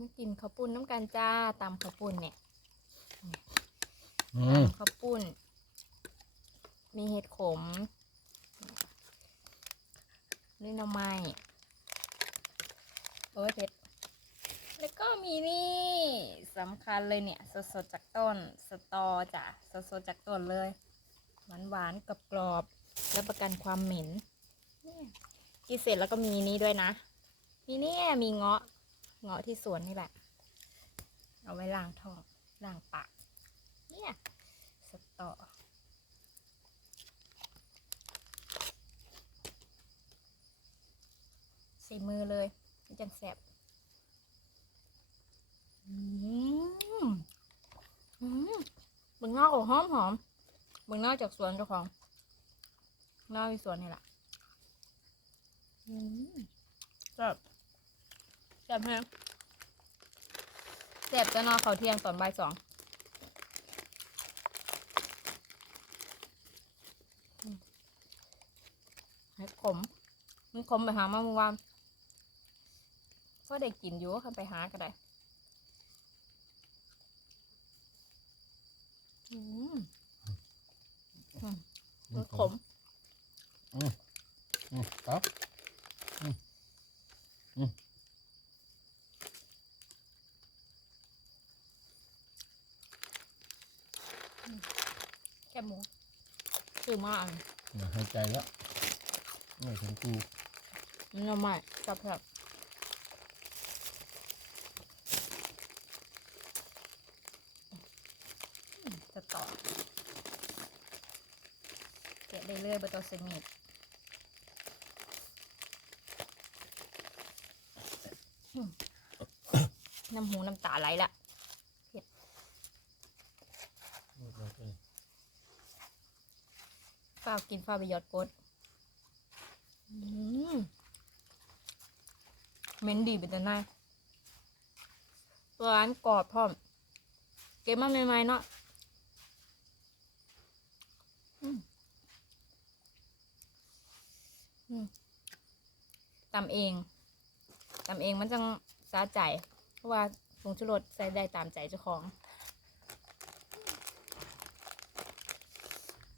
มากินข้าวปุ้นน้ำกันจ้าตำข้าวปุ้นเนี่ยอืมข้าวปุ้น มีเห็ดขมนี่หน่อไม้โอ้ยเผ็ดแล้วก็มีนี่สำคัญเลยเนี่ย สดๆจากต้นสตอจ้ะสดๆจากต้นเลยหวานหวานกับกรอบๆแล้วประกันความเหม็นเนี่ยกินเสร็จแล้วก็มีนี้ด้วยนะ มีเนี่ยมีเงาะ เงาะที่สวนนี่แหละ เอาไว้ล้างท้องล้างปากเนี่ยสตอใส่มือเลยมันจังแสบอืมอืมเบึงนอกออกหอมหอมเบึงนอกจากสวนเจ้าของนอกที่สวนนี่แหละอืมแซ่บ ซ่บแฮะแซ่บจะนอนเขาเที่ยงตอนบ่ายสองให้ขมมันขมไปหามาเมื่อวานก็ได้กินอยู่ก็ไปหาก็ได้อืมอืมมันขม อืมอืมครับอืมอืม แค่หมูซื้อ มาอันอย่าหายใจแล้วไม่ถึงกูมันเอาใหม่กับแบบจะต่อแกะได้เรื่อยๆบนตัวเซมิดอืมน้ำหูน้ำตาไหลละ ฝ้ากินฝ้าไปหยอดกดอืมเหม็นดีเป็นแต่นายร้านกรอบพร้อม เก็บมาใหม่ๆเนาะอืมอืมตำเองตำเองมันจังสาใจ เพราะว่าผงชูรสใส่ได้ตามใจเจ้าของ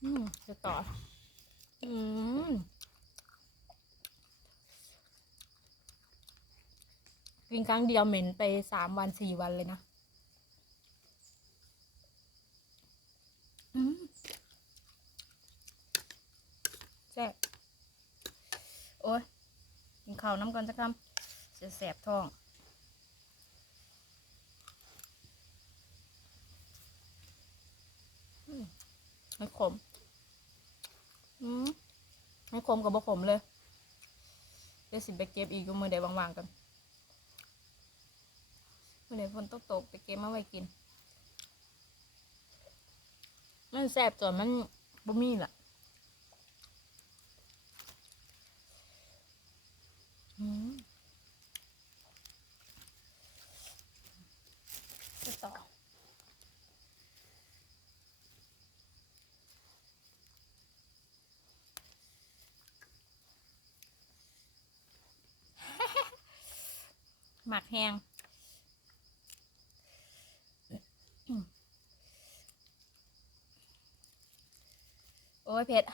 อืมจะต่อ อืมกินครั้งเดียวเหม็นไปสามวันสี่วันเลยนะ อืมแซ่บโอ้ยกินข้าวน้ำก่อนสักคำจะแสบท้องไม่ขม อืมไม่ขมกับบ่ขมเลยเดี๋ยวสิไปเก็บอีกอยู่มือใดว่างๆกันมือใดฝนตกตกไปเก็บมาไว้กิน มันแสบจนมันบ่มีล่ะอืมจะต่อ หมักแห้งโอ้ยเผ็ด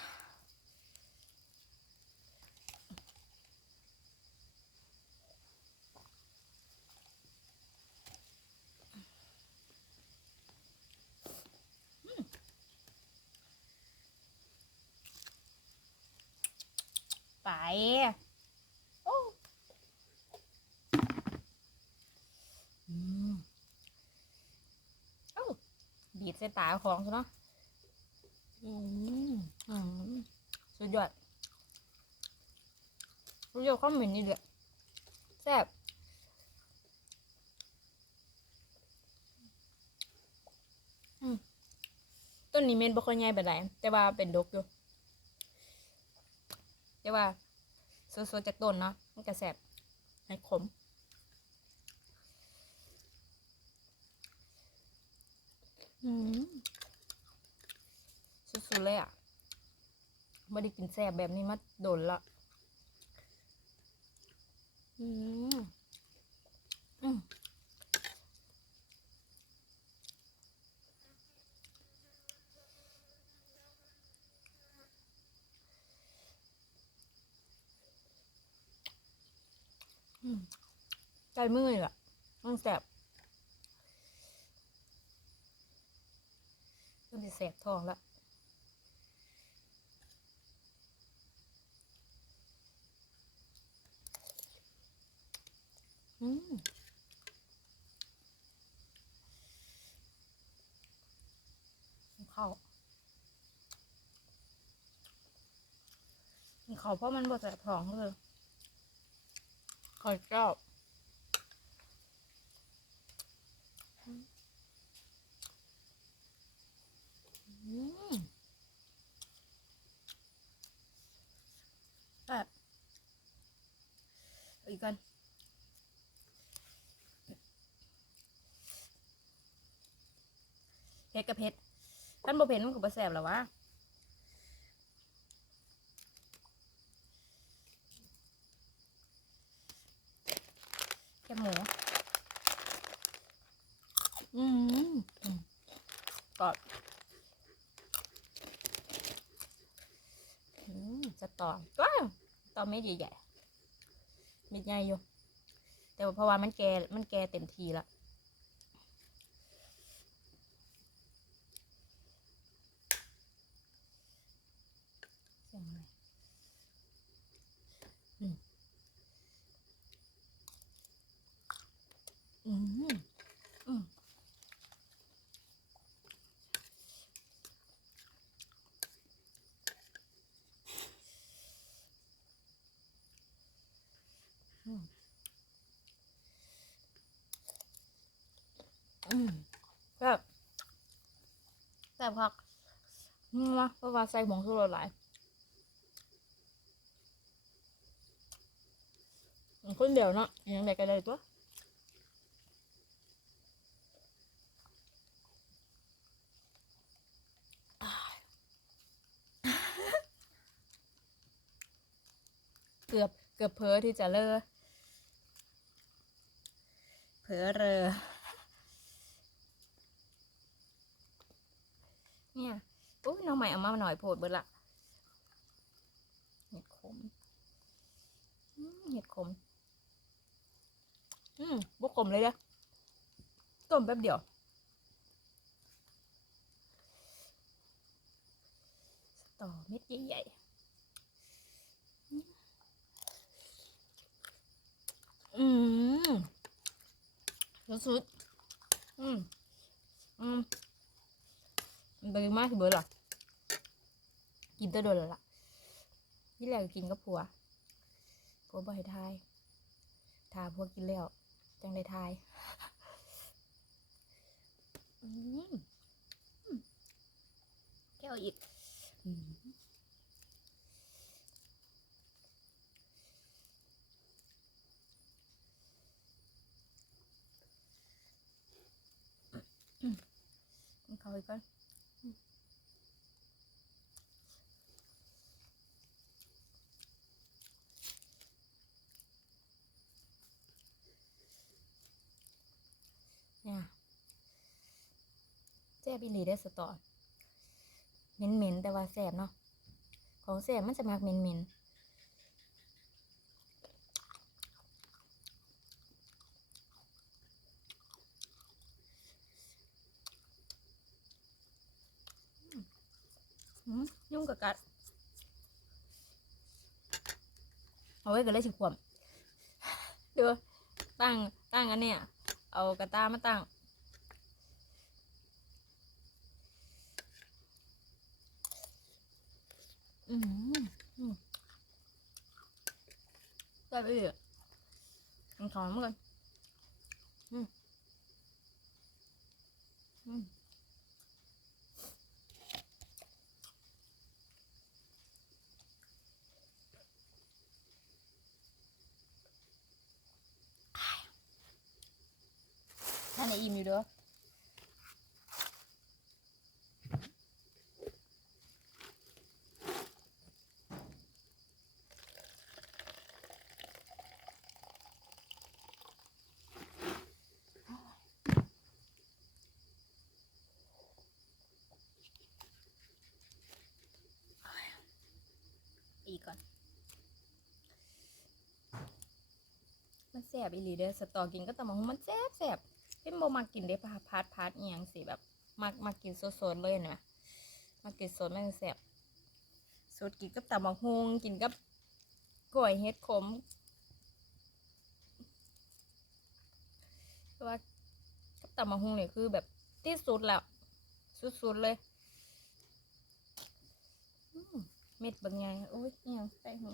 ไป โอ้ อืมเอ้าบีบ ใส่ตาของซะเนาะอืมอืมสุดยอดสุดยอดข้าวเหม็นนี่เลยแซ่บอืมต้นนี้เม็ดบ่ค่อยใหญ่ปานใดแต่ว่าเป็นดกอยู่แต่ว่าสดๆจากต้นเนาะมันก็แซ่บให้ขม สุดๆเลยอะไม่ได้กินแซ่บแบบนี้มาโดนละ อืมืมใจเมื่อยล่ะ มันแซ่บ มันจะแสบท้องละอืมเข้าวเขาเพราะมันบดแสบท้องเลยเจ้าอืม แบบอีกกันเผ็ดกับเผ็ดท่านบ่เผ็ดมันก็บ่แซ่บหรอวะแค่หมูอืมอืมกรอบ อืมจะ ต่อว้าวต่อเม็ดใหญ่ๆเม็ดใหญ่อยู่แต่ว่าเพราะว่ามันแก่มันแก่เต็มทีแล้วเสียงอะไรอืมอืมอืม อืม แบบแบบพักนัวเพราะว่าใส่หมงสุรสหลายอืมคนเดียวเนาะกินยังไงก็ได้ตัวอ้ายเกือบเกือบเพ้อที่จะเลิกเพ้อเรอ เนี่ยอุ้ยน้อง ใหม่เอามาหน่อยโพดเบิดละเห็ดขมเห็ดขม อืมบุกขมเลยเด้อต้มแป๊บเดียวสตอเม็ดใหญ่ๆอืมสุดๆอืมอืมมันเป็นมา กที่เบิร์ดหรอกินแตัวโดนแล้วล่ะที่แรกก็กินกับผัวผัวบ่ให้ทายทาผัวกินแล้ว จังได้ทายอืมอืมแก้วอีกอืมกินข้าวอีกก่อน เนี่ยแซ่ บอีหลีได้อสตอเหม็นเหม็นๆแต่ว่าแซ่บเนาะของแซ่บมันจะมักเหม็นเหม็นๆอืมยุ่งกับกัดเอาไว้กันเลยสิขวมเดี๋ยวตั้งตั้งอันเนี้ยเอากระตามาตั้ง อืมอืมได้ไปเลยมันถอนมาก่อนอืมอืมท่านไหนอิ่มอยู่เด้อ มันแสบอีหลีเด้อสตอกินก็ตำบักหุ่งมันแสบแสบเป็นโบมากินได้ปะพัดพัดเอียงสิแบบมามากินสดๆเลยนะมากินสดมันแสบสดกินกับตำบักหุ่งกินกับกล้วยเฮ็ดขมว่ากับตำบักหุ่งเนี่ยคือแบบที่สุดแล้วสุดๆเลยเม็ดบางไงโอ้ยเอียงใส่หู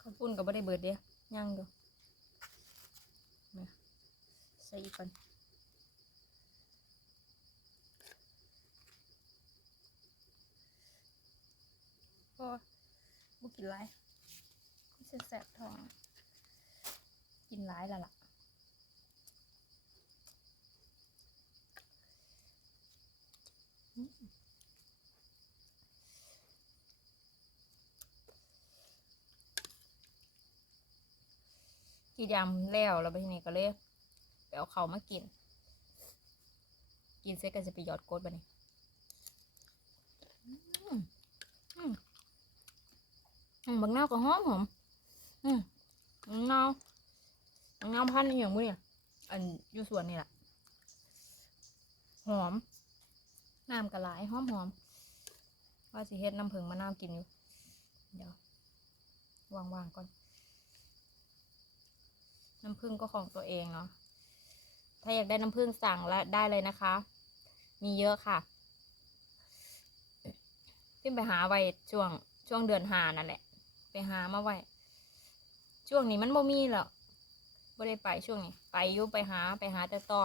ข้าวปุ้ นก็ไม่ได้เบิดเดียย่างอยู่นะใส่อีกก่อนพอบุกินไรก็จะแสบท้อง กินร้ายแล้วล่ะอืม กินยำแล้วแล้วไปทีนี้ก็เลยไปเอาเขามากิน กินเสร็จก็จะไปหยอดโกดบันนี้อืมอืมอืมบางนาก็หอมหอมอืมบางนาวบางนาพันอย่างมื้อเนี่ยอันอยู่สวนนี่แหละหอมน้ำกระหลหอมหอมว่าสิเฮ็ดน้ำผึ้งมะนาวกินอยู่ เดี๋ยววางๆก่อน น้ำผึ้งก็ของตัวเองเนาะถ้าอยากได้น้ำผึ้งสั่งและได้เลยนะคะ มีเยอะค่ะพี่ไปหาไว้ช่วงช่วงเดือนหานั่นแหละ ไปหามาไว้ ช่วงนี้มันบ่มีหรอกบ่ได้ไปช่วงนี้ ไปยุไปหาไปหาแต่ต่อ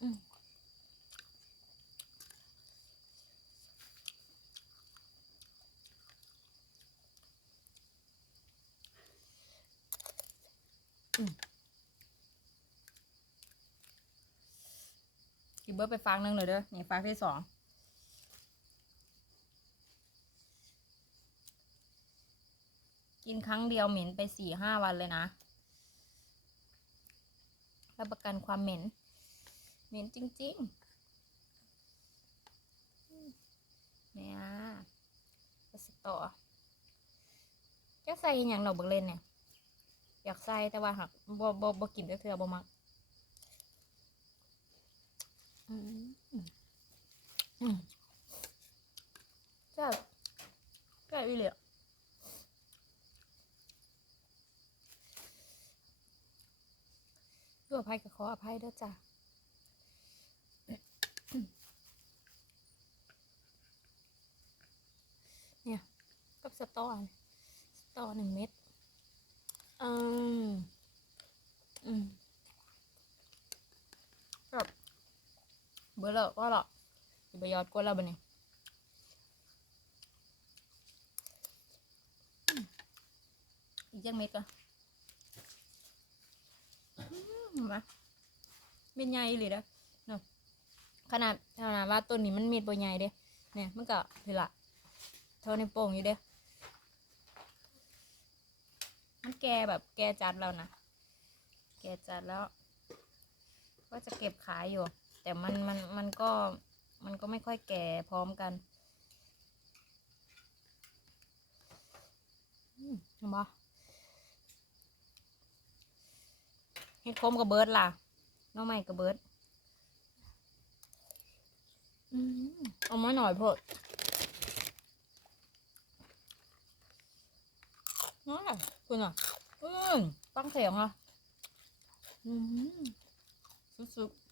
อืม กินเบิร์ไปฟังหนึ่งเลยเด้อนี่ฟังที่สองกินครั้งเดียวเหม็นไปสี่ห้าวันเลยนะรับประกันความเหม็น เหม็นจริงๆเนี่ยไปสต่อจะใส่อย่างหนอกบักเล่นเนี่ย อยากใส่แต่ว่าหักบ่บ่บ่กินแต่เทือบ่มักอืมอืมแซ่บแซ่บอีเหลียขออภัยก็ขออภัยด้วยจ้ะ เนี่ย กับสตอเนี่ยสตอหนึ่งเม็ดอืมอืมแบบ เบอร์เลก็หรอกไปยอดกวนเราบ้านี่งอีกจังเม็ดก็เห็นไหมเป็นใหญ่เลยนะเนาะขนาดขนาดว่าต้นนี้มันเม็ดบ่ใหญ่เด้เนี่ยมันก็คือละเท่าในโป่งอยู่เด้มันแก่แบบแก่จัดแล้วนะ แก่จัดแล้ว ก็จะเก็บขายอยู่ แต่มันมันมันก็มันก็ไม่ค่อยแก่พร้อมกันอืมเห็นปะเฮ็ดคมกับเบิร์ดล่ะน้องใหม่กับเบิร์ดอืมเอามาหน่อยเพิ่น้อยคุณอะ อืมตั้งเสียงอะ อืมสุดๆ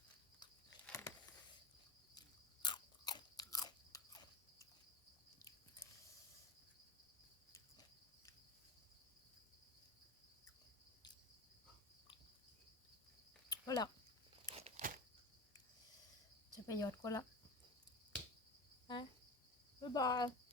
ก็แล้วจะไปยอดก็แล้วไปบ๊ายบาย